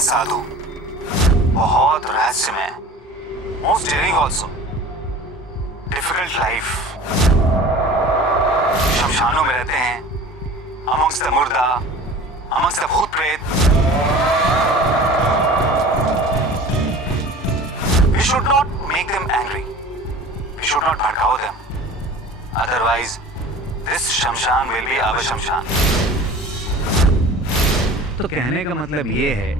साधु, बहुत रहस्यमय, most daring also, difficult life. शमशानों में रहते हैं, अमंग्स द मुर्दा, अमंग्स द भूत प्रेत। We should not make them angry. We should not भड़काओ them. Otherwise, this शमशान will be our शमशान। तो कहने का मतलब ये है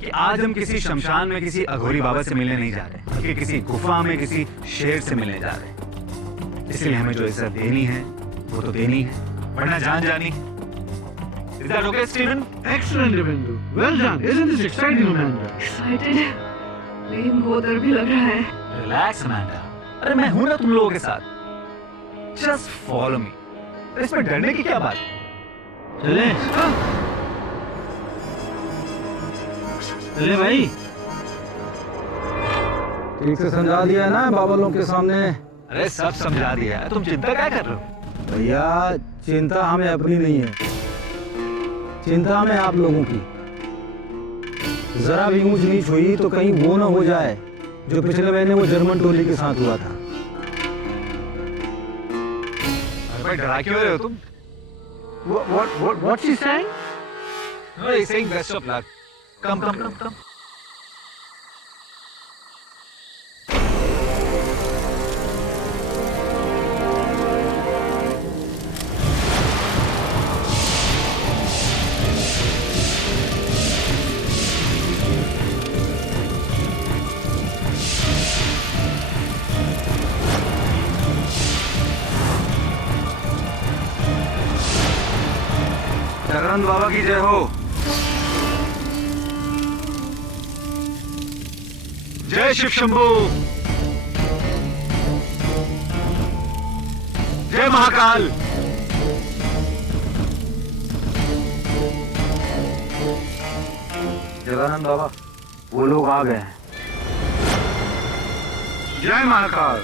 कि आज हम किसी शमशान में किसी अघोरी बाबा से मिलने नहीं जा रहे, बल्कि किसी गुफा में किसी शेर से मिलने जा रहे हैं। इसलिए हमें जो इज्जत देनी है वो तो देनी है, वरना जान जानी। Is that okay, Stephen? Excellent, Devendu. Well done. Isn't this exciting, Amanda? Excited? लेकिन बहुत डर भी लग रहा है। Relax, Amanda. अरे मैं हूं ना तुम लोगों के साथ। Just follow me. इसमें डरने की क्या बात है? चले चले भाई। ठीक से समझा दिया है ना बाबा लोग के सामने? अरे सब समझा दिया है, तुम चिंता क्या कर रहे हो? भैया चिंता हमें अपनी नहीं है, चिंता हमें आप लोगों की। जरा भी ऊंच नीच हुई तो कहीं वो ना हो जाए जो पिछले महीने वो जर्मन टोली के साथ हुआ था। अरे भाई डरा क्यों रहे हो तुम? What's he saying? No, he's saying best of luck. Come. Jagannath बाबा की जय हो। जय शिव शंभू, जय महाकाल। जगन्नाथ बाबा, वो लोग आ गए हैं। जय महाकाल।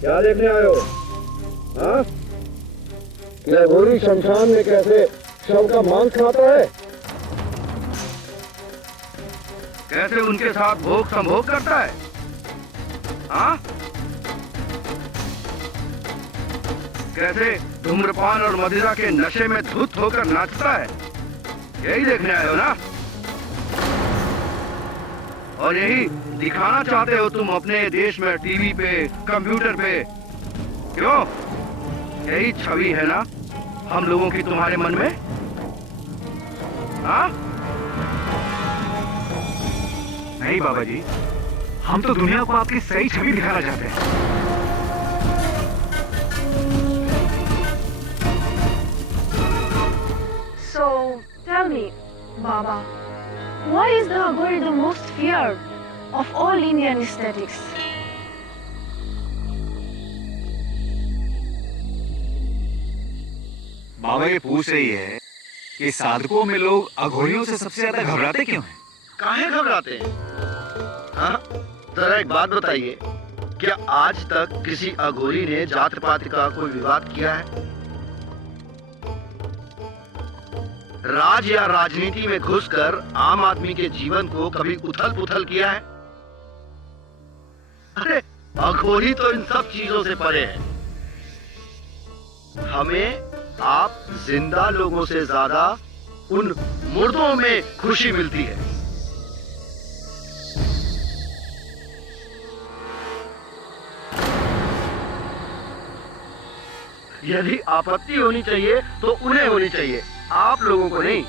क्या देखने आए हो? हाँ? क्या गोरी शमशान में कैसे शव का मांस खाता है? कैसे उनके साथ भोग संभोग करता है? हाँ? कैसे धूम्रपान और मदिरा के नशे में धुत होकर नाचता है? यही देखने आए हो ना? और यही दिखाना चाहते हो तुम अपने देश में टीवी पे, कंप्यूटर पे? क्यों? यही छवि है ना हम लोगों की तुम्हारे मन में? हाँ? नहीं बाबा जी, हम तो दुनिया को आपकी सही छवि दिखाना चाहते हैं। So tell me, Baba, why is the Aghori the most feared of all Indian aesthetics? बाबा ये पूछ रही है कि साधकों में लोग अघोरियों से सबसे ज्यादा घबराते क्यों हैं? काहे घबराते हैं? हाँ? जरा एक बात बताइए, क्या आज तक किसी अघोरी ने जात पात का कोई विवाद किया है? राज या राजनीति में घुसकर आम आदमी के जीवन को कभी उथल पुथल किया है? अरे अघोरी तो इन सब चीजों से परे है। हमें आप जिंदा लोगों से ज्यादा उन मुर्दों में खुशी मिलती है। यदि आपत्ति होनी चाहिए तो उन्हें होनी चाहिए, आप लोगों को नहीं।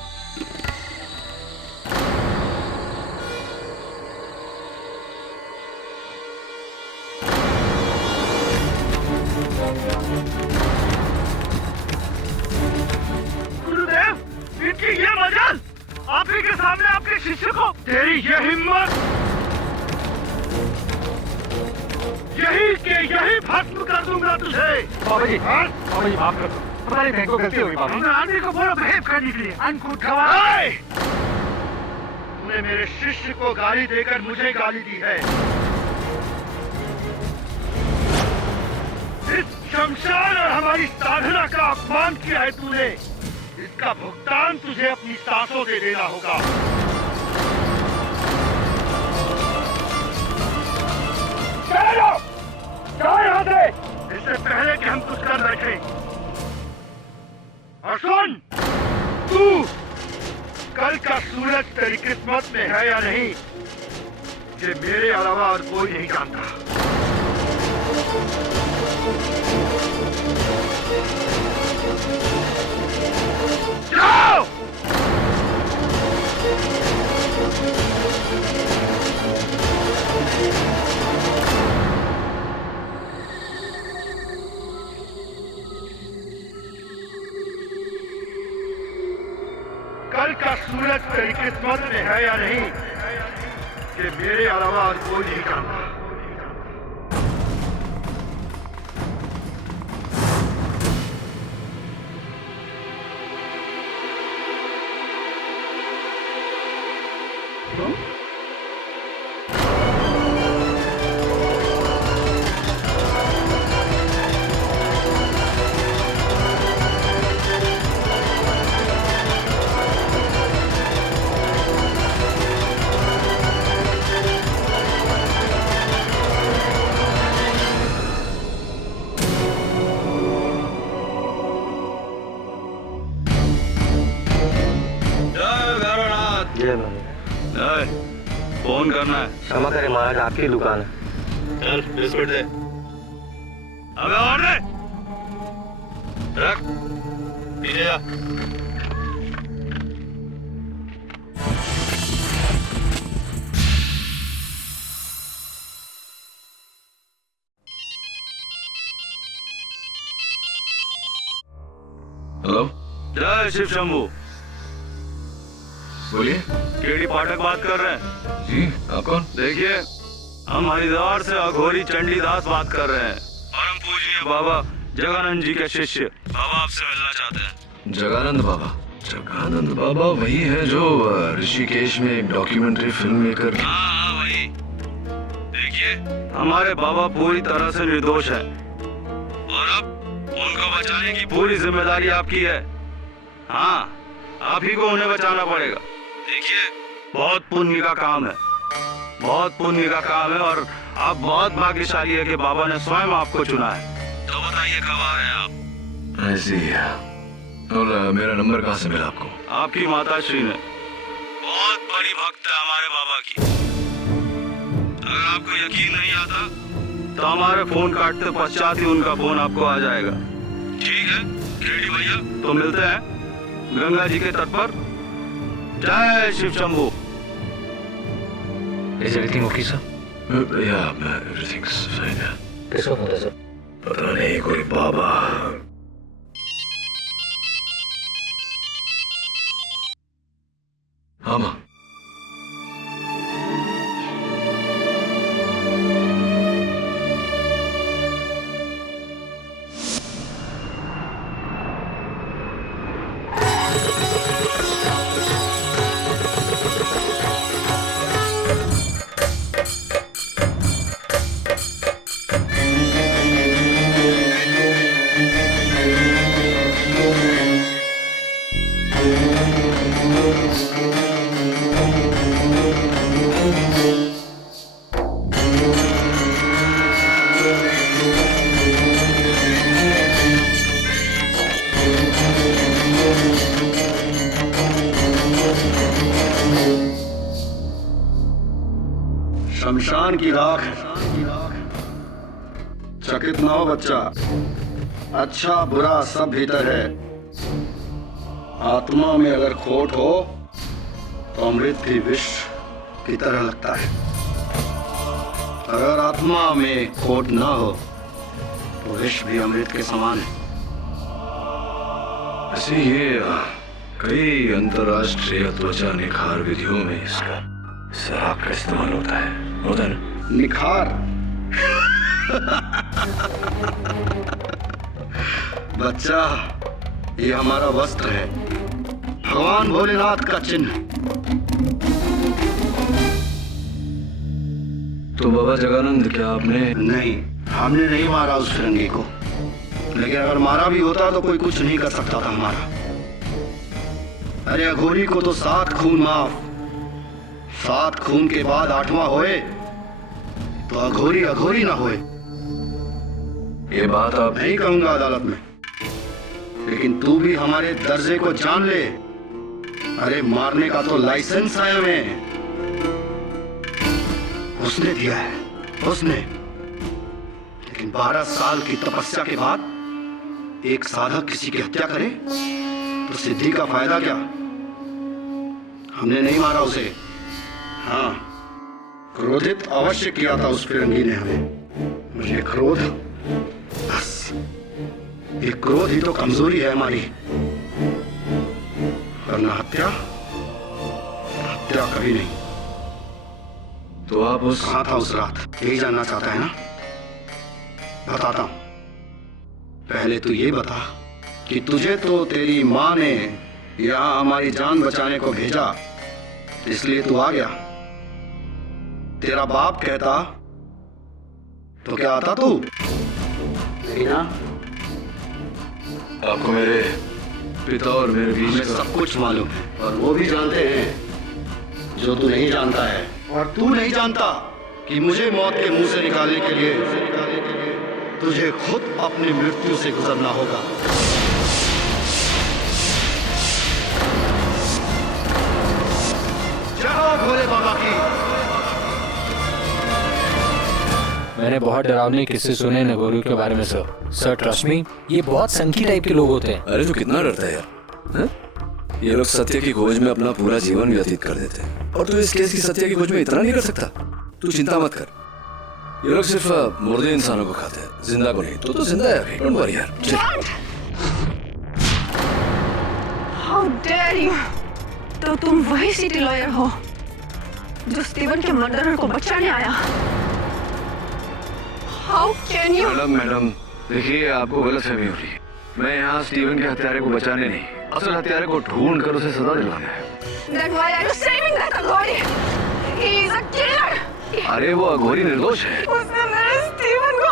गुरुदेव, इनकी ये मजाल, आप ही के सामने आपके शिष्य को, तेरी ये हिम्मत, यही के यही भस्म कर दूंगा तुझे। बाबा जी माफ कर दो, हमारे बहन को गलती होगी बाबा। आदमी को बोलो बिहेव करने के लिए, अनकूट गवाह। तूने मेरे शिष्य को गाली देकर मुझे गाली दी है। इस शमशान और हमारी साधना का अपमान किया है तूने। इस इसका भुगतान तुझे अपनी सांसों से देना होगा। चले जाओ, जाओ यहाँ से, इससे पहले कि हम कुछ कर बैठे। और सुन, तू कल का सूरज तेरी किस्मत में है या नहीं, ये मेरे अलावा और कोई नहीं जानता। जाओ! कल का सूरज तेरी किस्मत में है या नहीं, कि मेरे अलावा और कोई नहीं जानता। फोन करना है। क्षमा करें महाराज, आपकी दुकान है। चल बिस्कुट दे। अबे और दे। रख, पीछे जा। हेलो, जय शिव शंभू। बोलिए। केडी पाठक बात कर रहे हैं। जी, आप कौन? देखिए, हम हरिद्वार से अघोरी चंडीदास बात कर रहे हैं और हम पूजनीय बाबा जगानंद जी के शिष्य बाबा आपसे मिलना चाहते हैं। जगानंद बाबा? जगानंद बाबा वही है जो ऋषिकेश में एक डॉक्यूमेंट्री फिल्म मेकर। हाँ वही। देखिए, हमारे बाबा पूरी तरह से निर्दोष हैं और अब उनको बचाने की पूरी जिम्मेदारी आपकी है। हाँ, आप ही को उन्हें बचाना पड़ेगा। देखिए, बहुत पुण्य का काम है, बहुत पुण्य का काम है और आप बहुत भाग्यशाली है कि बाबा ने स्वयं आपको चुना है। तो बताइए कब आ रहे हैं आप? ऐसी है। और मेरा नंबर कहाँ से मिला आपको? आपकी माता श्री ने। बहुत बड़ी भक्त है हमारे बाबा की। अगर आपको यकीन नहीं आता तो हमारे फोन काटते पश्चात ही उनका फोन आपको आ जाएगा। ठीक है केडी भैया, तो मिलते हैं गंगा जी के तट पर। जय Shiv Shambhu. Is everything okay, sir? Yeah, everything's fine. किसको फोन था सर? पता नहीं, कोई बाबा। हाँ माँ। शमशान की राख है। चकित न हो बच्चा, अच्छा बुरा सब भीतर है। आत्मा में अगर खोट हो तो अमृत भी विष की तरह लगता है। अगर आत्मा में खोट न हो तो विष भी अमृत के समान है। ऐसे ये कई अंतरराष्ट्रीय त्वचा निखार विधियों में इसका शराब का इस्तेमाल होता है ना? निखार बच्चा, ये हमारा वस्त्र है, भगवान भोलेनाथ का चिन्ह। तो बाबा जगानंद, क्या आपने? नहीं, हमने नहीं मारा उस फिरंगी को, लेकिन अगर मारा भी होता तो कोई कुछ नहीं कर सकता था हमारा। अरे अघोरी को तो 7 खून माफ, 7 खून के बाद 8वां होए तो अघोरी अघोरी ना होए। ये बात आप नहीं कहूंगा अदालत में, लेकिन तू भी हमारे दर्जे को जान ले। अरे मारने का तो लाइसेंस है हमें, उसने दिया है, उसने। लेकिन 12 साल की तपस्या के बाद एक साधक किसी की हत्या करे तो सिद्धि का फायदा क्या? हमने नहीं मारा उसे। हाँ, क्रोधित अवश्य किया था उस फिरंगी ने हमें। मुझे क्रोध, बस ये क्रोध ही तो कमजोरी है हमारी, वरना हत्या कभी नहीं। तो आप उस कहाँ था उस रात, यही जानना चाहता है ना? बताता हूं। पहले तू ये बता कि तुझे तो तेरी माँ ने यहाँ हमारी जान बचाने को भेजा, इसलिए तू आ गया। तेरा बाप कहता तो क्या आता तू? नहीं ना? आपको मेरे पिता और मेरे बीच हमें का सब कुछ मालूम है, और वो भी जानते हैं जो तू नहीं जानता है। और तू नहीं जानता कि मुझे मौत के मुंह से निकालने के लिए तुझे खुद अपनी मृत्यु से गुजरना होगा। जय हो भोले बाबा की। मैंने बहुत डरावने किस्से सुने नगोरी के बारे में सर ट्रस्ट मी, ये बहुत संकी टाइप के लोग होते हैं। अरे तू कितना डरता है यार, हैं? ये लोग सत्य की खोज में अपना पूरा जीवन व्यतीत कर देते हैं, और तू इस केस की सत्य की खोज में इतना नहीं कर सकता। तू चिंता मत कर, ये लोग सिर्फ मुर्दे इंसानों को खाते हैं, जिंदा को नहीं। तो जिंदा है अभी, डोंट वरी यार। How dare you? तो तुम वही सिटी लॉयर हो जो स्टीवन के मर्डरर को बचाने आया? How can you? मैडम देखिए, आपको गलतफहमी हो रही है। मैं यहाँ स्टीवन के हत्यारे को बचाने नहीं, असल हत्यारे को ढूंढ कर उसे सजा दिलाना है। Then why are you saving that Aghori? He is a killer. अरे वो अघोरी निर्दोष है। उसने मेरे स्टीवन को।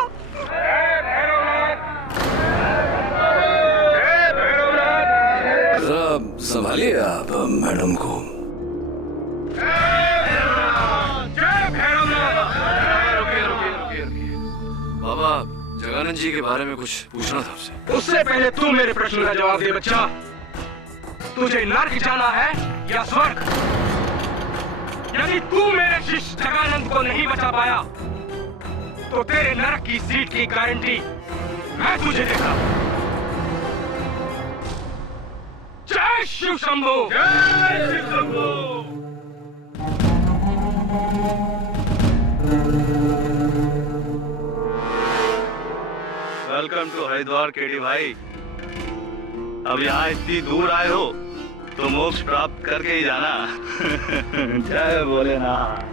जरा संभालिए आप मैडम को। बाबा, जगानंद जी के बारे में कुछ पूछना था आपसे। उससे पहले तू मेरे प्रश्न का जवाब दे बच्चा। तुझे नर्क जाना है या स्वर्ग? यदि तू मेरे शिष्य जगानंद को नहीं बचा पाया तो तेरे नरक की सीट की गारंटी मैं तुझे देता। जय शिव शंभू। जय Shiv Shambhu. Welcome to Haridwar KD भाई। अब यहाँ इतनी दूर आए हो तो मोक्ष प्राप्त करके ही जाना। जय भोलेनाथ।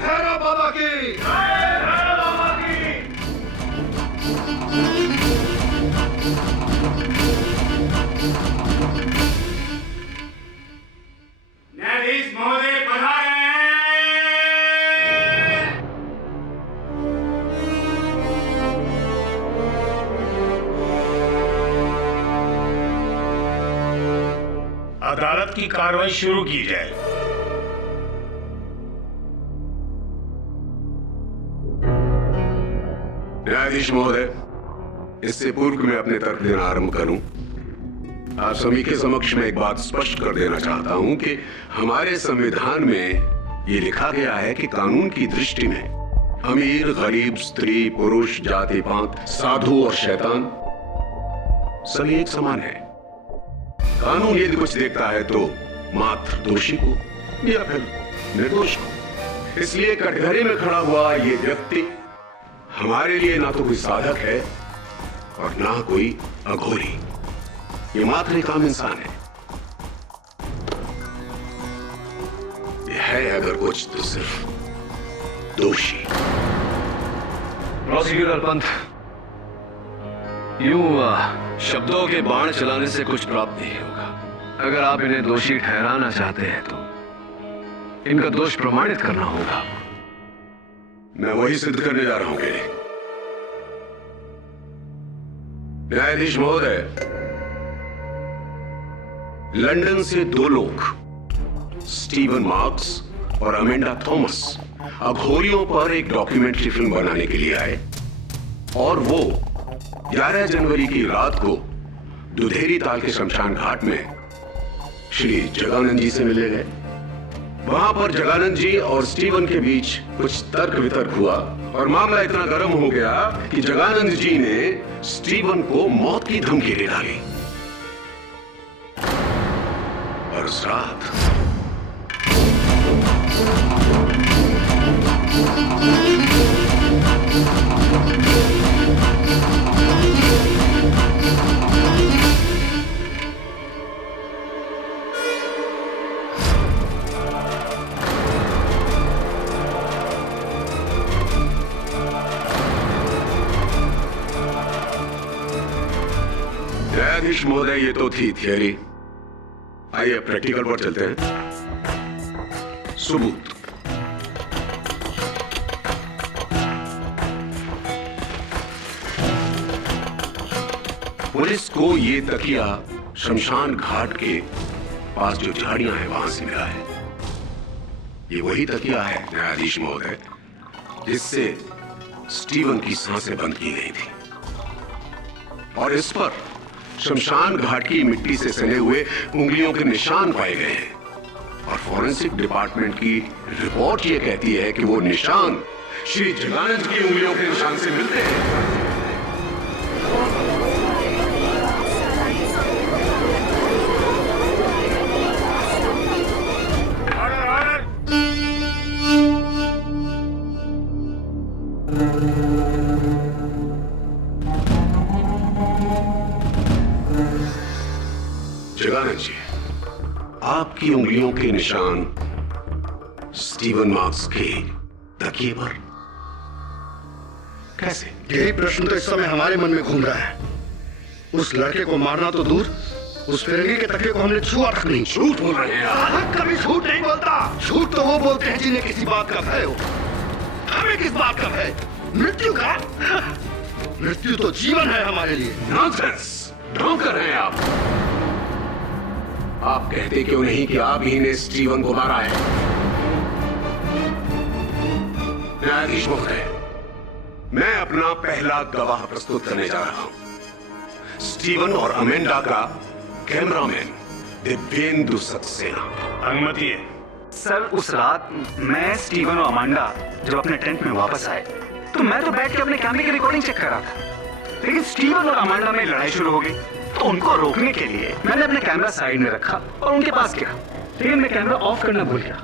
भैरव बाबा की। न्यायाधीश महोदय पधारे हैं। अदालत की कार्रवाई शुरू की जाए। न्यायाधीश महोदय, इससे पूर्व मैं अपने तर्क देना आरंभ करूं, आप सभी के समक्ष मैं एक बात स्पष्ट कर देना चाहता हूं कि हमारे संविधान में ये लिखा गया है कि कानून की दृष्टि में अमीर, गरीब, स्त्री, पुरुष, जाति पात, साधु और शैतान सभी एक समान है। कानून यदि कुछ देखता है तो मात्र दोषी को या फिर निर्दोष को। इसलिए कटघरे में खड़ा हुआ ये व्यक्ति हमारे लिए ना तो कोई साधक है और ना कोई अघोरी, ये मात्र एक आम इंसान है। है अगर कुछ तो सिर्फ दोषी। प्रोसिक्यूटर पंथ, यूं शब्दों के बाण चलाने से कुछ प्राप्त नहीं होगा। अगर आप इन्हें दोषी ठहराना चाहते हैं तो इनका दोष प्रमाणित करना होगा। मैं वही सिद्ध करने जा रहा हूं। न्यायाधीश महोदय, लंदन से 2 लोग, स्टीवन मार्क्स और अमेंडा थॉमस, अघोरियों पर एक डॉक्यूमेंट्री फिल्म बनाने के लिए आए और वो 11 जनवरी की रात को दुधेरी ताल के शमशान घाट में श्री जगानंद जी से मिलने गए। वहां पर जगानंद जी और स्टीवन के बीच कुछ तर्क वितर्क हुआ और मामला इतना गर्म हो गया कि जगानंद जी ने स्टीवन को मौत की धमकी दे डाली। और उस रात न्यायाधीश महोदय, ये तो थी थियरी। आइए प्रैक्टिकल पर चलते हैं। सबूत। पुलिस को ये तकिया शमशान घाट के पास जो झाड़ियां हैं वहां से मिला है। ये वही तकिया है न्यायाधीश महोदय जिससे स्टीवन की सांसें बंद की गई थी और इस पर शमशान घाट की मिट्टी से सने हुए उंगलियों के निशान पाए गए हैं और फॉरेंसिक डिपार्टमेंट की रिपोर्ट ये कहती है कि वो निशान श्री जगानंद की उंगलियों के निशान से मिलते हैं। जगानंद जी, आपकी उंगलियों के निशान स्टीवन मार्क्स के तकिए पर कैसे? यही प्रश्न तो इस समय हमारे मन में घूम रहा है। उस लड़के को मारना तो दूर, उस फिरंगी के तकिए को हमने छुआ तक नहीं। झूठ बोल रहे हैं आप। हम कभी झूठ नहीं बोलता। झूठ तो वो बोलते हैं जिन्हें किसी बात का भय हो। हमें किस बात का भय? मृत्यु का? मृत्यु तो जीवन है हमारे लिए। नॉनसेंस! ढोंग कर रहे हैं आप कहते क्यों नहीं कि आप ही ने स्टीवन को मारा है? न्यायाधीश महोदय, मैं अपना पहला गवाह प्रस्तुत करने जा रहा हूं। स्टीवन और अमेंडा का कैमरामैन दिव्येंदु सक्सेना। अनुमति है। सर, उस रात मैं, स्टीवन और अमांडा जब अपने टेंट में वापस आए तो मैं तो बैठ के अपने कैमरे की रिकॉर्डिंग चेक कर रहा था, लेकिन स्टीवन और अमांडा में लड़ाई शुरू हो गई। तो उनको रोकने के लिए मैंने अपने कैमरा साइड में रखा और उनके पास गया, लेकिन मैं कैमरा ऑफ करना भूल गया।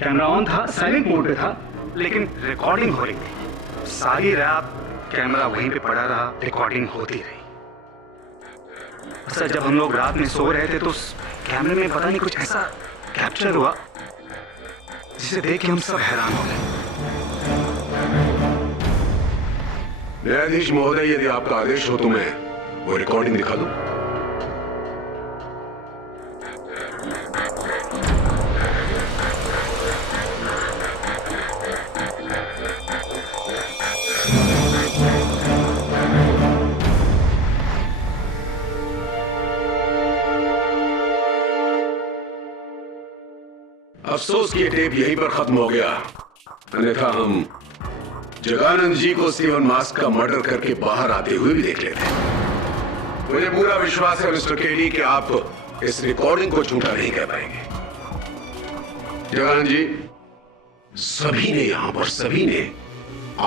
कैमरा ऑन था, साइलेंट मोड पे था, लेकिन रिकॉर्डिंग हो रही थी। सारी रात कैमरा वहीं पे पड़ा रहा, रिकॉर्डिंग होती रही। सर, जब हम लोग रात में सो रहे थे तो उस कैमरे में पता नहीं कुछ ऐसा कैप्चर हुआ जिसे देख के हम सब हैरान हो गए। न्यायाधीश महोदय, यदि आपका आदेश हो तो मैं वो रिकॉर्डिंग दिखा दूं। अफसोस कि ये टेप यहीं पर खत्म हो गया, अन्यथा हम जगानंद जी को स्टीवन मास्क का मर्डर करके बाहर आते हुए भी देख लेते। मुझे पूरा विश्वास है मिस्टर केडी कि आप इस रिकॉर्डिंग को झूठा नहीं कह पाएंगे। जगानंद जी, सभी ने यहां पर सभी ने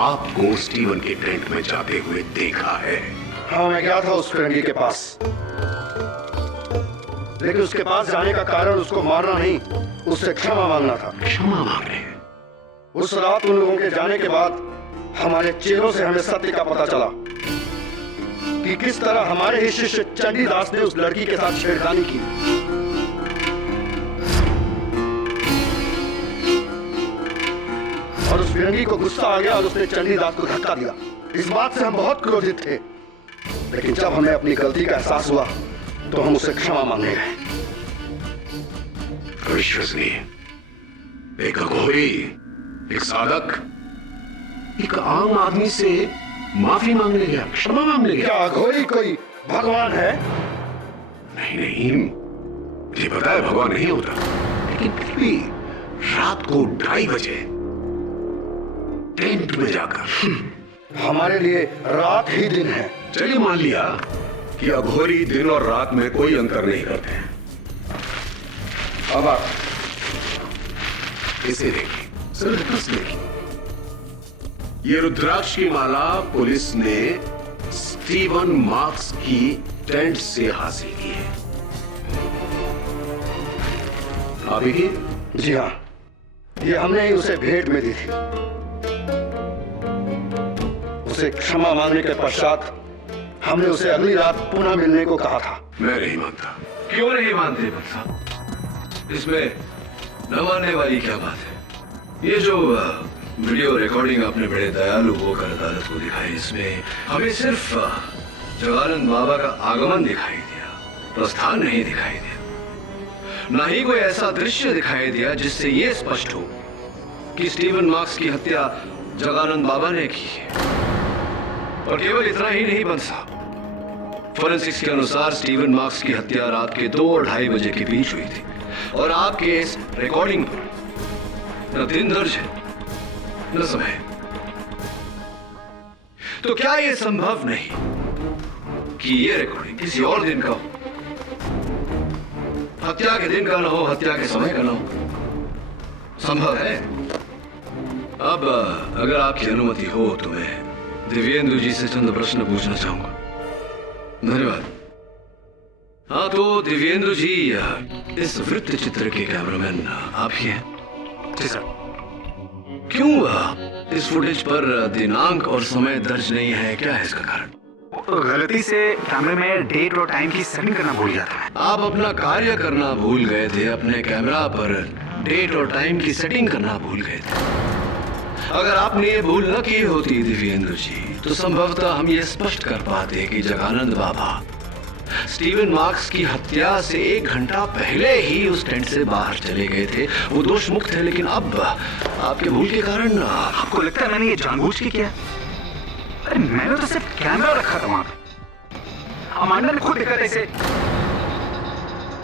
आपको स्टीवन के टेंट में जाते हुए देखा है। हाँ, मैं गया था उस फिरंगी के पास, लेकिन उसके पास जाने का कारण उसको मारना नहीं, उससे क्षमा मांगना था। क्षमा मांगने? उस रात उन लोगों के जाने के बाद हमारे चेहरों से हमें सत्य का पता चला कि किस तरह हमारे ही शिष्य चंडीदास ने उस लड़की के साथ छेड़खानी की। फिरंगी को गुस्सा आ गया और उसने चंडीदास को धक्का दिया। इस बात से हम बहुत क्रोधित थे, लेकिन जब हमें अपनी गलती का एहसास हुआ तो हम उसे क्षमा मांगने गए। अविश्वसनीय, एक अघोरी, एक साधक, एक आम आदमी से माफी मांगने गया, क्षमा मांगने गया। क्या अघोरी कोई भगवान है? नहीं नहीं, मुझे पता है भगवान नहीं होता, लेकिन फिर भी रात को 2:30 बजे टेंट में जाकर। हमारे लिए रात ही दिन है। चलिए मान लिया कि अघोरी दिन और रात में कोई अंतर नहीं करते हैं। अब आप इसे देखिए, सिर्फ देखिए, ये रुद्राक्ष की माला पुलिस ने स्टीवन मार्क्स की टेंट से हासिल की है। आप ही? जी हाँ, ये हमने ही उसे भेंट में दी थी। उसे क्षमा मांगने के पश्चात हमने उसे अगली रात पुनः मिलने को कहा था। मैं नहीं मानता। क्यों नहीं मानते भक्त साहब? इसमें न मानने वाली क्या बात है? ये जो वीडियो रिकॉर्डिंग आपने बड़े दयालु होकर अदालत को दिखाई, इसमें हमें सिर्फ जगानंद बाबा का आगमन दिखाई दिया, प्रस्थान नहीं दिखाई दिया। ना ही कोई ऐसा दृश्य दिखाई दिया जिससे ये स्पष्ट हो कि स्टीवन मार्क्स की हत्या जगानंद बाबा ने की है। और केवल इतना ही नहीं बन साहब, फोरेंसिक्स के अनुसार स्टीवन मार्क्स की हत्या रात के 2 और 2:30 बजे के बीच हुई थी, और आपके इस रिकॉर्डिंग पर न दिन दर्ज है न समय। तो क्या यह संभव नहीं कि यह रिकॉर्डिंग किसी और दिन का हो? हत्या के दिन का ना हो, हत्या के समय का ना हो। संभव है। अब अगर आपकी अनुमति हो तो मैं दिव्येंदु जी से चंद प्रश्न पूछना चाहूंगा। धन्यवाद। हाँ तो दिव्येंदु जी, इस वृत्त चित्र के कैमरामैन आप ही हैं? जी सर। क्यों इस फुटेज पर दिनांक और समय दर्ज नहीं है? क्या है इसका कारण? गलती से कैमरे में डेट और टाइम की सेटिंग करना भूल गया था। आप अपना कार्य करना भूल गए थे, अपने कैमरा पर डेट और टाइम की सेटिंग करना भूल गए थे। अगर आपने ये भूल न की होती दिव्येंदु जी, तो संभवतः हम ये स्पष्ट कर पाते कि जगानंद बाबा स्टीवन मार्क्स की हत्या से 1 घंटा पहले ही उस टेंट से बाहर चले गए थे। वो दोष मुक्त है, लेकिन अब आपके भूल के कारण आपको लगता है मैंने ये जानबूझ के किया? अरे मैंने तो सिर्फ कैमरा रखा था वहां पे। अमांडा ने खुद देखा था इसे।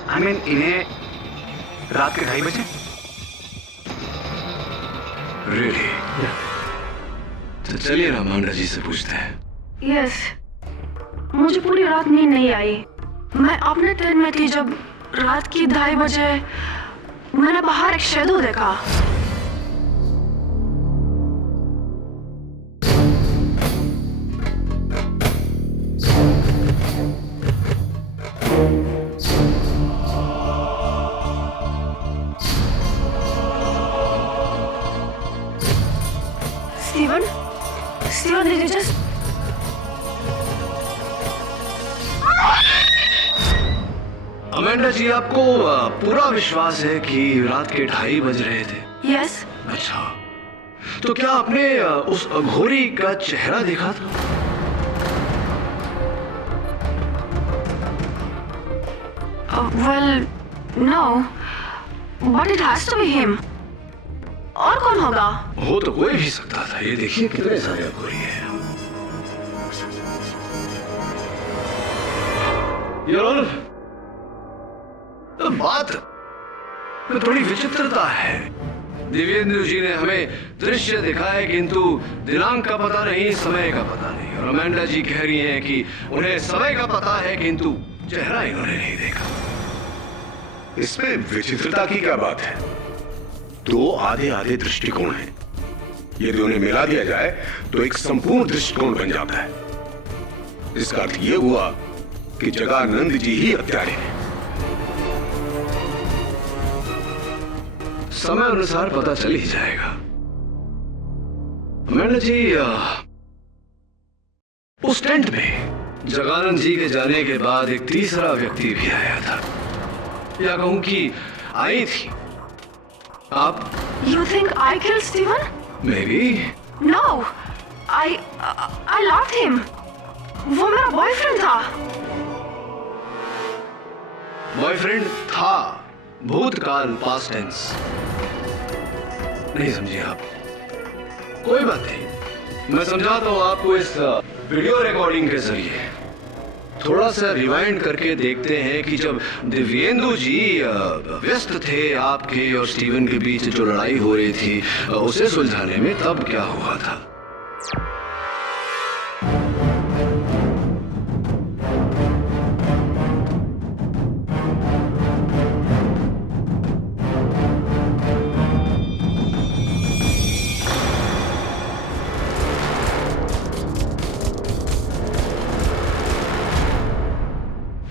I mean, इन्हें रात के 2:30 बजे। Really? तो चलिए ना अमांडा जी से पूछते हैं। यस, मुझे पूरी रात नींद नहीं आई। मैं अपने टेंट में थी जब रात की 2:30 बजे मैंने बाहर एक शैडो देखा। Steven, did you just... Amanda ji, आपको पूरा विश्वास है कि रात के 2:30 बज रहे थे? यस। अच्छा, तो क्या आपने उस अघोरी का चेहरा देखा था? Well, no, but it has to be him. और कौन होगा? हो तो कोई भी सकता था। ये देखिए कितने सारे अघोरी हैं। बात में थोड़ी विचित्रता है। दिव्येंदु जी ने हमें दृश्य दिखाया, किंतु दिनांक का पता नहीं, समय का पता नहीं। और अमेंडा जी कह रही हैं कि उन्हें समय का पता है, किंतु चेहरा इन्होंने नहीं देखा। इसमें विचित्रता की क्या बात है? 2 आधे दृष्टिकोण हैं। यदि उन्हें मिला दिया जाए तो एक संपूर्ण दृष्टिकोण बन जाता है। इसका अर्थ यह हुआ कि जगानंद जी ही हत्यारे हैं। समय अनुसार पता चल ही जाएगा। मैंने जी उस टेंट में जगानंद जी के जाने के बाद एक तीसरा व्यक्ति भी आया था, या कहूं कि आई थी। आप? You think I killed Steven? Maybe. No, I loved him. वो मेरा बॉयफ्रेंड था. बॉयफ्रेंड था, भूतकाल, पास्ट टेंस. नहीं समझे आप? कोई बात नहीं, मैं समझाता हूँ आपको इस वीडियो रिकॉर्डिंग के जरिए. थोड़ा सा रिवाइंड करके देखते हैं कि जब दिव्येंदु जी व्यस्त थे आपके और स्टीवन के बीच जो लड़ाई हो रही थी उसे सुलझाने में, तब क्या हुआ था.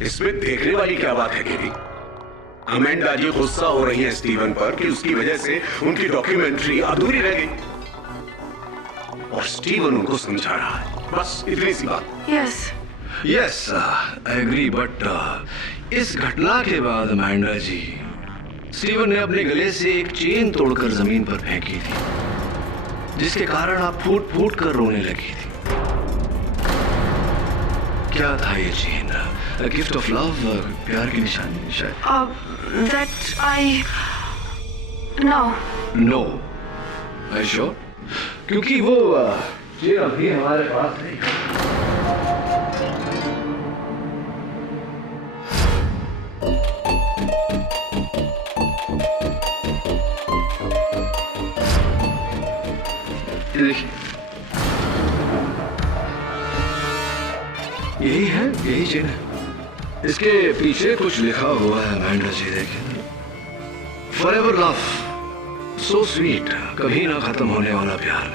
इसमें देखने वाली क्या बात है केवी? अमेंडा जी गुस्सा हो रही हैं स्टीवन पर कि उसकी वजह से उनकी डॉक्यूमेंट्री अधूरी रह गई और स्टीवन उनको समझा रहा है. बस इतनी सी बात. यस, आई एग्री, बट इस घटना के बाद अमेंडा जी, स्टीवन ने अपने गले से एक चेन तोड़कर जमीन पर फेंकी थी, जिसके कारण आप फूट फूट कर रोने लगी थी. क्या था ये chain? A gift of love, प्यार की निशानी शायद. that I no. No. Are you sure? क्योंकि वो चेन अभी हमारे पास नहीं. देखिए, यही है, यही चेन है. इसके पीछे कुछ लिखा हुआ है अमेंडा जी, देखिए. फॉरएवर लव, सो स्वीट, कभी ना खत्म होने वाला प्यार.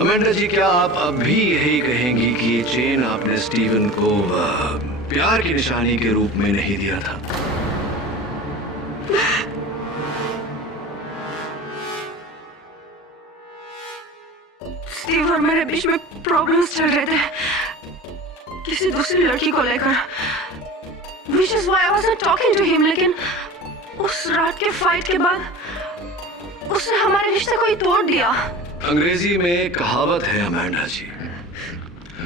अमेंडा जी, क्या आप अब भी यही कहेंगी कि ये चेन आपने स्टीवन को प्यार की निशानी के रूप में नहीं दिया था? स्टीव और मेरे बीच में प्रॉब्लम्स चल रहे थे किसी दूसरी लड़की को लेकर. Which is why I wasn't talking to him. लेकिन उस रात के फाइट के बाद उसने हमारे रिश्ते को ही तोड़ दिया. अंग्रेजी में एक कहावत है Amanda ji,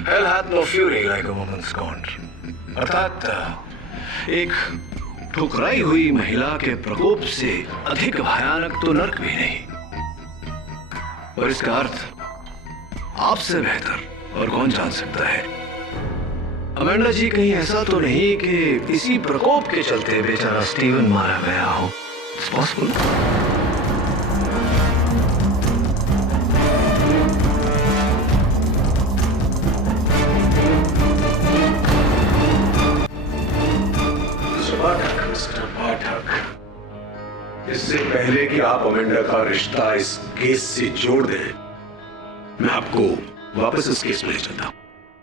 Hell hath no fury like a woman's scorn. अर्थात एक ठुकराई हुई महिला के प्रकोप से अधिक भयानक तो नर्क भी नहीं. और इसका अर्थ आपसे बेहतर और कौन जान सकता है. अमेंडा जी, कहीं ऐसा तो नहीं कि इसी प्रकोप के चलते बेचारा स्टीवन मारा गया हो? It's possible. मिस्टर पाठक, इससे पहले कि आप अमेंडा का रिश्ता इस केस से जोड़ दें, मैं आपको वापस इस केस में ले चलता हूं.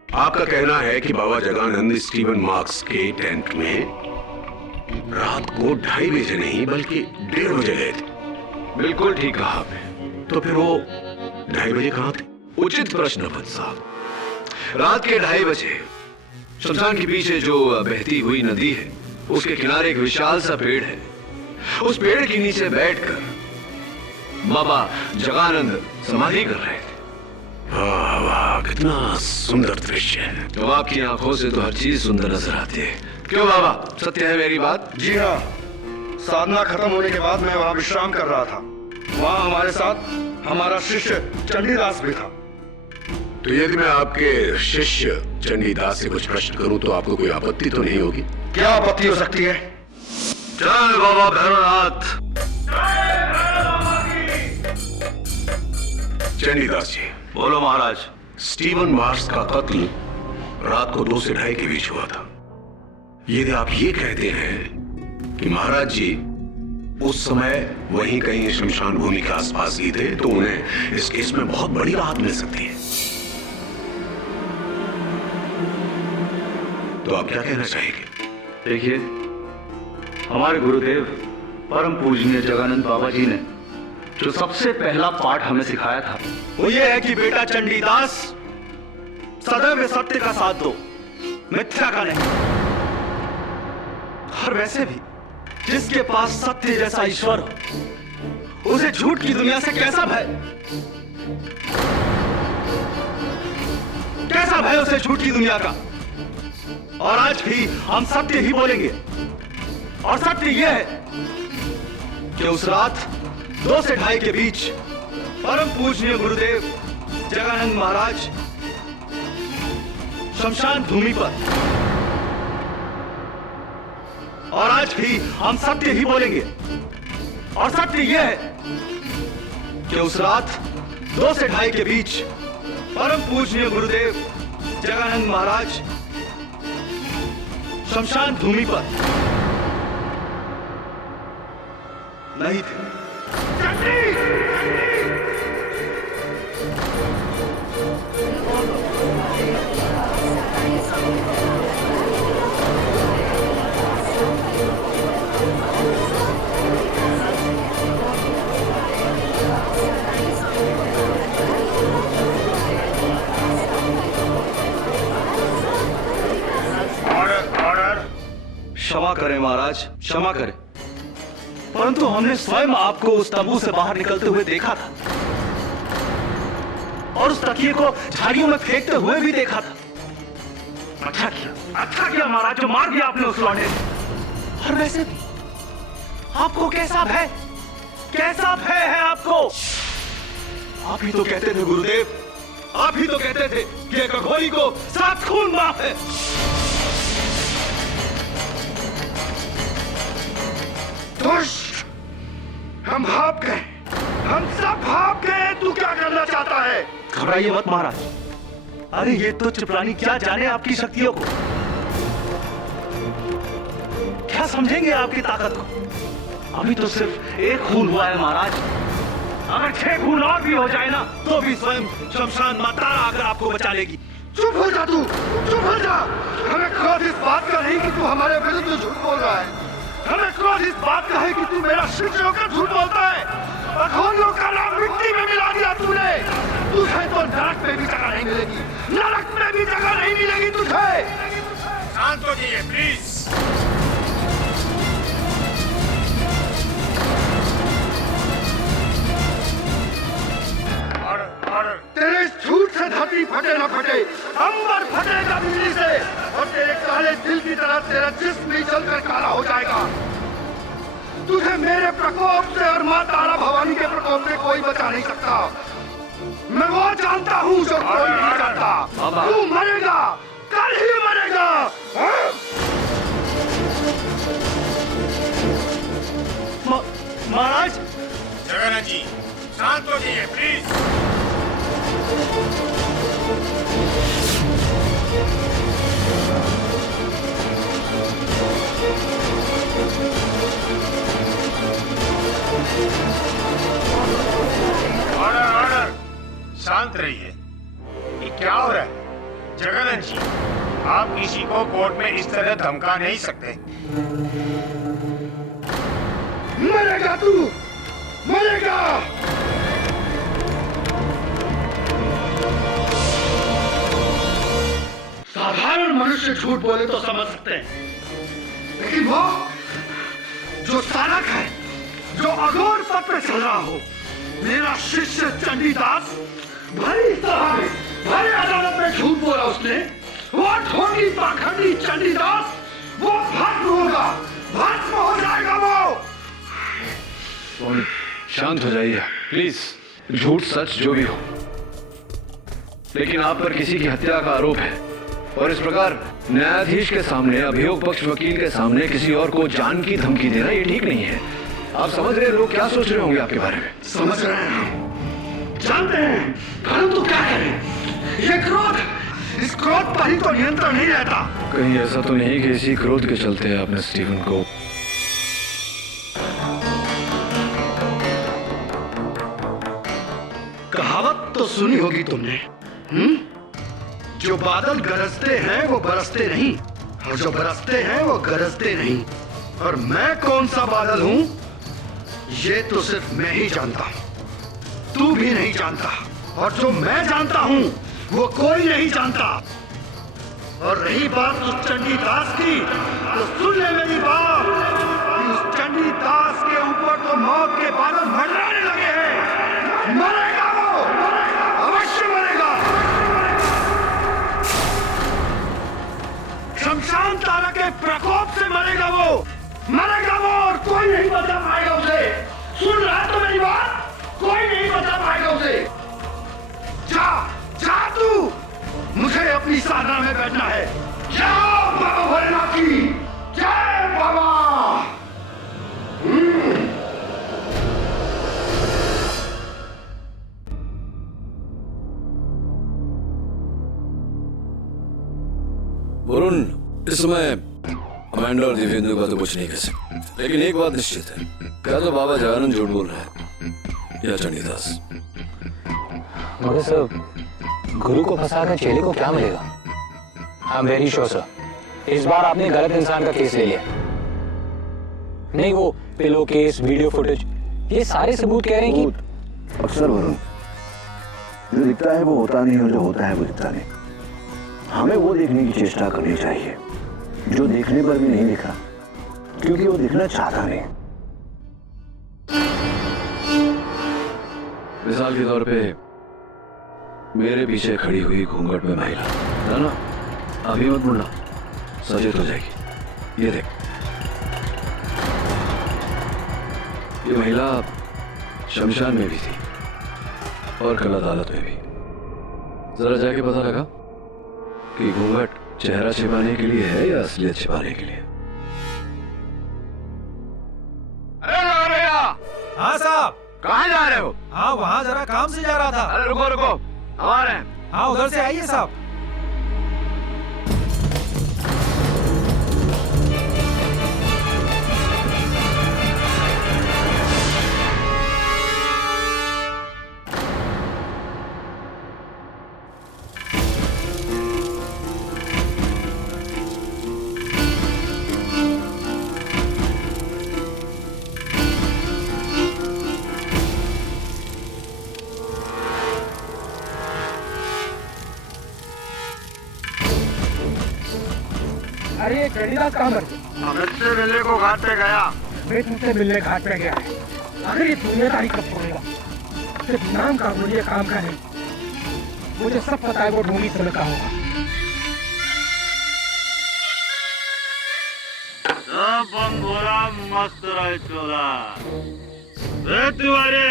आपका कहना है कि बाबा जगानंद स्टीवन मार्क्स के टेंट में रात को 2:30 बजे नहीं बल्कि 1:30 बजे गए थे. बिल्कुल ठीक कहा आपने. तो फिर वो 2:30 बजे कहां थे? उचित प्रश्न पंत साहब. रात के 2:30 बजे शमशान के पीछे जो बहती हुई नदी है, उसके किनारे एक विशाल सा पेड़ है. उस पेड़ के नीचे बैठकर बाबा जगानंद समाधि कर रहे थे. वाह वाह, कितना सुंदर दृश्य है. तो आपकी आंखों से तो हर चीज सुंदर नजर आती है. क्यों बाबा, सत्य है मेरी बात? जी हाँ, साधना खत्म होने के बाद मैं वहाँ विश्राम कर रहा था. वहाँ हमारे साथ हमारा शिष्य चंडीदास भी था. तो यदि मैं आपके शिष्य चंडीदास से कुछ प्रश्न करूं तो आपको कोई आपत्ति तो नहीं होगी? क्या आपत्ति हो सकती है? जय बाबा भैरवनाथ. चंडीदास जी, बोलो महाराज. स्टीवन मार्क्स का कत्ल रात को 2 से 2:30 के बीच हुआ था. यदि आप ये कहते हैं कि महाराज जी उस समय वहीं कहीं शमशान भूमि के आसपास ही थे, तो उन्हें इस केस में बहुत बड़ी राहत मिल सकती है. तो आप क्या कहना चाहेंगे? देखिए, हमारे गुरुदेव परम पूजनीय जगानंद बाबा जी ने जो सबसे पहला पाठ हमें सिखाया था, वो ये है कि बेटा चंडीदास, सदैव सत्य का साथ दो, मिथ्या का नहीं. और वैसे भी जिसके पास सत्य जैसा ईश्वर हो, उसे झूठ की दुनिया से कैसा भय? कैसा भय उसे झूठ की दुनिया का। और आज भी हम सत्य ही बोलेंगे। और सत्य यह है कि उस रात 2 से 2:30 के बीच परम पूजनीय गुरुदेव जगानंद महाराज शमशान भूमि पर, और आज भी हम सत्य ही बोलेंगे। और सत्य यह है कि उस रात 2 से 2:30 के बीच परम पूजनीय गुरुदेव जगानंद महाराज शमशान भूमि पर नहीं थे। क्षमा करें महाराज, क्षमा करें, परंतु हमने स्वयं आपको उस तंबू से बाहर निकलते हुए देखा था और उस तकिए को झाड़ियों में फेंकते हुए भी देखा था। अच्छा किया महाराज, जो मार दिया आपने उस लौंडे को। और वैसे भी आपको कैसा भय है आपको? आप ही तो कहते थे गुरुदेव, आप ही तो कहते थे कि एक अघोरी को 7 खून माफ है। दुष्ट, हम भाप गए, हम सब भाप गए। तू क्या करना चाहता है? घबराइए मत महाराज। अरे ये तुच्छ प्राणी क्या जाने आपकी शक्तियों को, क्या समझेंगे आपकी ताकत को। अभी तो सिर्फ 1 खून हुआ है महाराज, अगर 6 खून और भी हो जाए ना तो भी स्वयं शमशान माता आकर आपको बचा लेगी। चुप हो जा तू, चुप हो जा। हमें क्रोध इस बात का नहीं कि तू हमारे विरुद्ध झूठ बोल रहा है, हमें क्रोध इस बात का है कि तू मेरा शिष्य होकर झूठ बोलता है। अघोरियों का नाम मिट्टी में मिला दिया तूने। तुझे तो नरक में भी जगह नहीं मिलेगी, नरक में भी जगह नहीं मिलेगी तुझे। शांत हो जाइए प्लीज। तेरे इस झूठ से धरती फटे न फटे, अंबर फटेगा बिजली से, और तेरे काले दिल की तरह तेरा जिस्म भी जलकर काला हो जाएगा। तुझे मेरे प्रकोप से और मां तारा भवानी के प्रकोप से कोई बचा नहीं सकता। मैं वो जानता हूँ जो कोई नहीं जानता। तू मरेगा, कल ही मरेगा। महाराज, जगन्नाथ जी शांत हो जाइए प्लीज। ऑर्डर, शांत रहिए। ये क्या हो रहा है? जगन्नाथ जी, आप किसी को कोर्ट में इस तरह धमका नहीं सकते। मरेगा तू, मरेगा। साधारण मनुष्य झूठ बोले तो समझ सकते हैं, लेकिन वो जो सालक है, जो अघोर पद पे चल रहा हो, मेरा शिष्य चंडीदास, भरी अदालत में झूठ बोला उसने। वो ठोगी पाखंडी चंडीदास, वो भस्म होगा, भस्म हो जाएगा वो। शांत हो जाइए प्लीज। झूठ सच जो भी हो, लेकिन आप पर किसी की हत्या का आरोप है, और इस प्रकार न्यायाधीश के सामने, अभियोग पक्ष वकील के सामने किसी और को जान की धमकी देना ये ठीक नहीं है। आप समझ रहे हैं लोग क्या सोच रहे होंगे आपके बारे में? समझ रहे हैं, जानते हैं, परंतु क्या करें? ये क्रोध, इस क्रोध पर ही तो नियंत्रण नहीं रहता। कहीं ऐसा तो नहीं कि इसी क्रोध के चलते आपने स्टीवन को कहावत तो सुनी होगी तुमने, जो बादल गरजते हैं वो बरसते नहीं, और जो बरसते हैं वो गरजते नहीं। और मैं कौन सा बादल हूं ये तो सिर्फ मैं ही जानता हूं, तू भी नहीं जानता, और जो मैं जानता हूं वो कोई नहीं जानता। और रही बात उस चंडीदास की, तो सुन ले मेरी बात, उस चंडीदास के ऊपर तो मौत के बादल मंडराने लगे हैं। मरेगा वो, शमशान तारा के प्रकोप से मरेगा वो और कोई नहीं बचा पाएगा उसे। सुन रहा है तो मेरी बात, कोई नहीं बचा पाएगा उसे। जा जा तू, मुझे अपनी साधना में बैठना है। जय बाबा भोलेनाथ की जय बाबा। वरुण, इस समय अमांडा और दिव्येंदु का तो कुछ नहीं कह सकते, लेकिन एक बात निश्चित है, क्या तो बाबा जगानंद झूठ बोल रहा है या चंडीदास। मगर सर, गुरु को फंसाकर चेले को क्या मिलेगा? I am very sure sir, इस बार आपने गलत इंसान का केस ले लिया। नहीं, वो पिलो केस, वीडियो फुटेज, ये सारे सबूत कह रहे हैं कि अक्सर वरुण, जो दिखता है वो होता नहीं और जो होता है वो दिखता नहीं। हमें वो देखने की चेष्टा करनी चाहिए जो देखने पर भी नहीं दिखा, क्योंकि वो दिखना चाहता नहीं। मिसाल के तौर पे मेरे पीछे खड़ी हुई घूंघट में महिला है ना, अभी मत मुड़ना, सचेत हो जाएगी। ये देख, ये महिला शमशान में भी थी और कल अदालत में भी। जरा जाके पता लगा कि घूंघट चेहरा छिपाने के लिए है या असलियत छिपाने के लिए। अरे भैया। हाँ साहब। कहाँ जा रहे हो? हाँ, वहाँ जरा काम से जा रहा था। अरे रुको रुको, हमारे हैं। हाँ, उधर से आइए साहब। अरे ये चंडीदास कहाँ मर गया? मुझसे मिलने को घाट पे गया। मैं तुमसे मिलने घाट पे गया है। आखिर ये दुनियादारी कब छोड़ेगा? सिर्फ नाम का मुझे काम का नहीं, मुझे सब पता है वो ढूंढी समय का होगा। सब बंगोरा मस्त रहे चोला। तिवारी,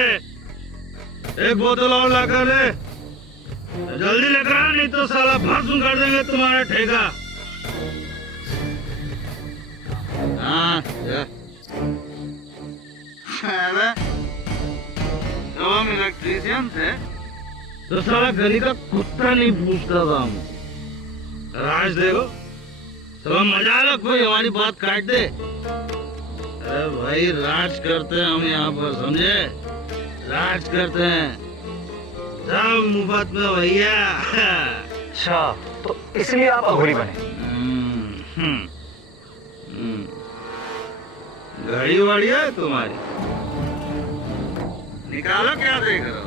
एक बोतल और ला कर ले, जल्दी लेकर आ, नहीं तो साला भस्म कर देंगे तुम्हारा ठेका। हाँ, जब हम इलेक्ट्रीशियन थे तो साला गली का कुत्ता नहीं पूछता था हम। राज देखो, सब मजा लो, कोई हमारी बात काट दे। अरे भाई, राज करते हैं हम यहाँ पर, समझे? राज करते हैं सब मुफ्त में भैया। अच्छा, तो इसलिए आप अघोरी बने? घड़ी वाड़ी है तुम्हारी? निकालो, क्या देख रहे हो?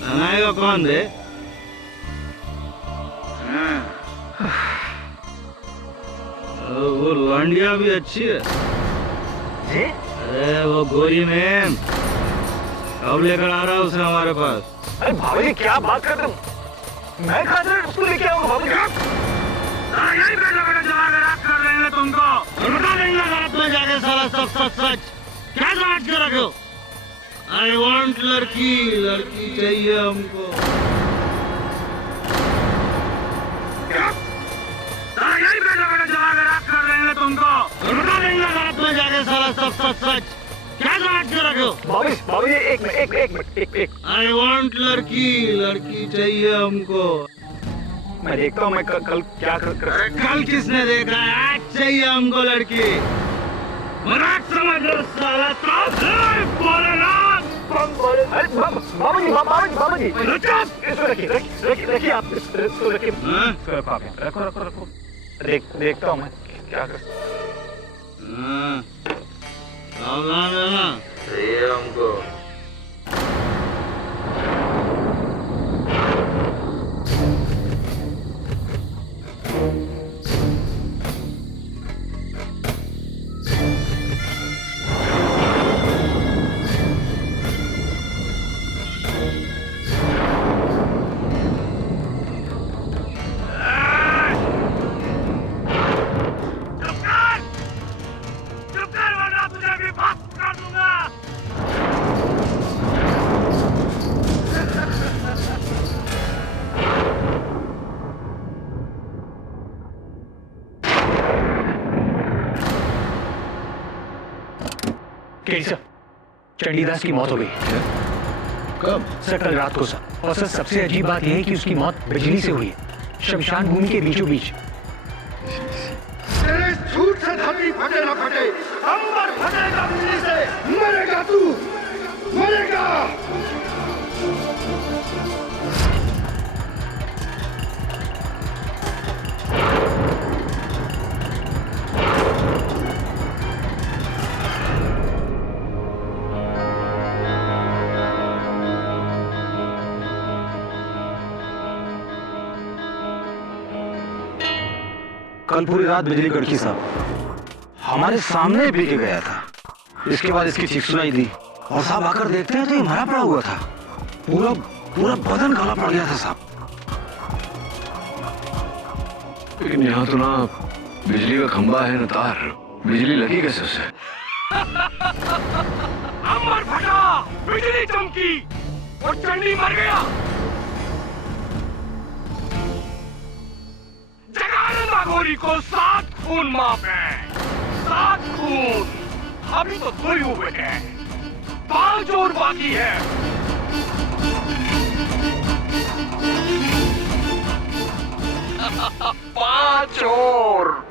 बनाएगा कौन दे? वो लौंडिया भी अच्छी है। जी? अरे वो गोरी मैम अब लेकर आ रहा है उसे हमारे पास। अरे बाबा जी, क्या बात करते हो? मैं खातिर उसको लेके आऊंगा बाबा जी। यही बैठा बैठा जमा कर रात कर देंगे तुमको, बता देंगे रात में जाके साला सब सच सच। क्या समझ के रखे हो? आई वांट लड़की, लड़की चाहिए हमको। यही बैठा बैठा जमा कर रात कर देंगे तुमको, बता देंगे रात में जाके साला सब सच सच। क्या समझ के रखे हो? बाबा जी, एक मिनट। आई वांट लड़की, लड़की चाहिए हमको। मैं देखता हूँ मैं कल क्या कर। कल किसने देखा है? आज चाहिए हमको लड़की। मराठ समझ लो साला। बाबा जी, इसको रखिए आप, इसको रखिए। रखो। देखता हूँ मैं क्या कर। सावधान रहना, चाहिए हमको। सर, चंडीदास की मौत हो गई। कब? सर कल रात को सर। और सर सबसे अजीब बात यह है कि उसकी मौत बिजली से हुई है, शमशान भूमि के बीचों बीच। तेरे झूठ से धरती फटे ना फटे, अंबर फटेगा बिजली से। मरेगा तू, मरेगा। कल पूरी रात बिजली कड़की साहब, हमारे सामने पी के गया था। इसके बाद इसकी चीख सुनाई दी और साहब आकर देखते हैं तो ये मरा पड़ा हुआ था। पूरा पूरा बदन काला पड़ गया था साहब। लेकिन यहाँ तो ना बिजली का खंबा है न तार, बिजली लगी कैसे उसे? अंबर फटा, बिजली चमकी और चंडी मर गया। जगानंद अघोरी को 7 खून माफ है, 7 खून। अभी तो 2 ही हुए हैं, 5 और बाकी है। 5 और।